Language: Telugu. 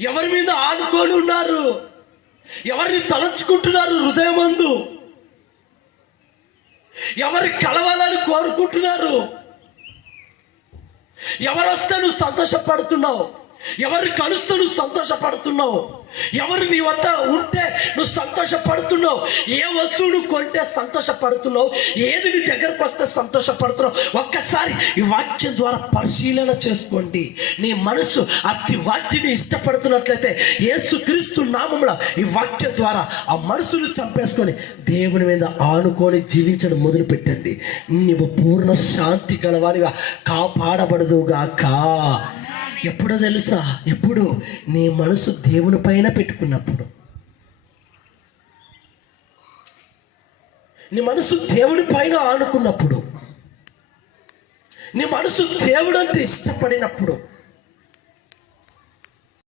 ఎవరి మీద ఆనుకొని ఉన్నారు? ఎవరిని తలంచుకుంటున్నారు? హృదయమందు ఎవరి కలవాలని కోరుకుంటున్నారు? ఎవరు వస్తే నువ్వు సంతోషపడుతున్నావు? ఎవరిని కలుస్తూ నువ్వు సంతోషపడుతున్నావు? ఎవరు నీ వద్ద ఉంటే నువ్వు సంతోషపడుతున్నావు? ఏ వస్తువును కొంటే సంతోషపడుతున్నావు? ఏది నీ దగ్గరకు వస్తే సంతోషపడుతున్నావు? ఒక్కసారి ఈ వాక్యం ద్వారా పరిశీలన చేసుకోండి. నీ మనసు అతి వాటిని ఇష్టపడుతున్నట్లయితే యేసుక్రీస్తు నామములో ఈ వాక్యం ద్వారా ఆ మనసును చంపేసుకొని దేవుని మీద ఆనుకొని జీవించడం మొదలు పెట్టండి. నీవు పూర్ణ శాంతి గలవానిగా కాపాడబడదుగాక. ఎప్పుడో తెలుసా? ఎప్పుడు? నీ మనసు దేవుని పైన పెట్టుకున్నప్పుడు. నీ మనసు దేవుని పైన ఆనుకున్నప్పుడు, నీ మనసు దేవుడు అంటే ఇష్టపడినప్పుడు,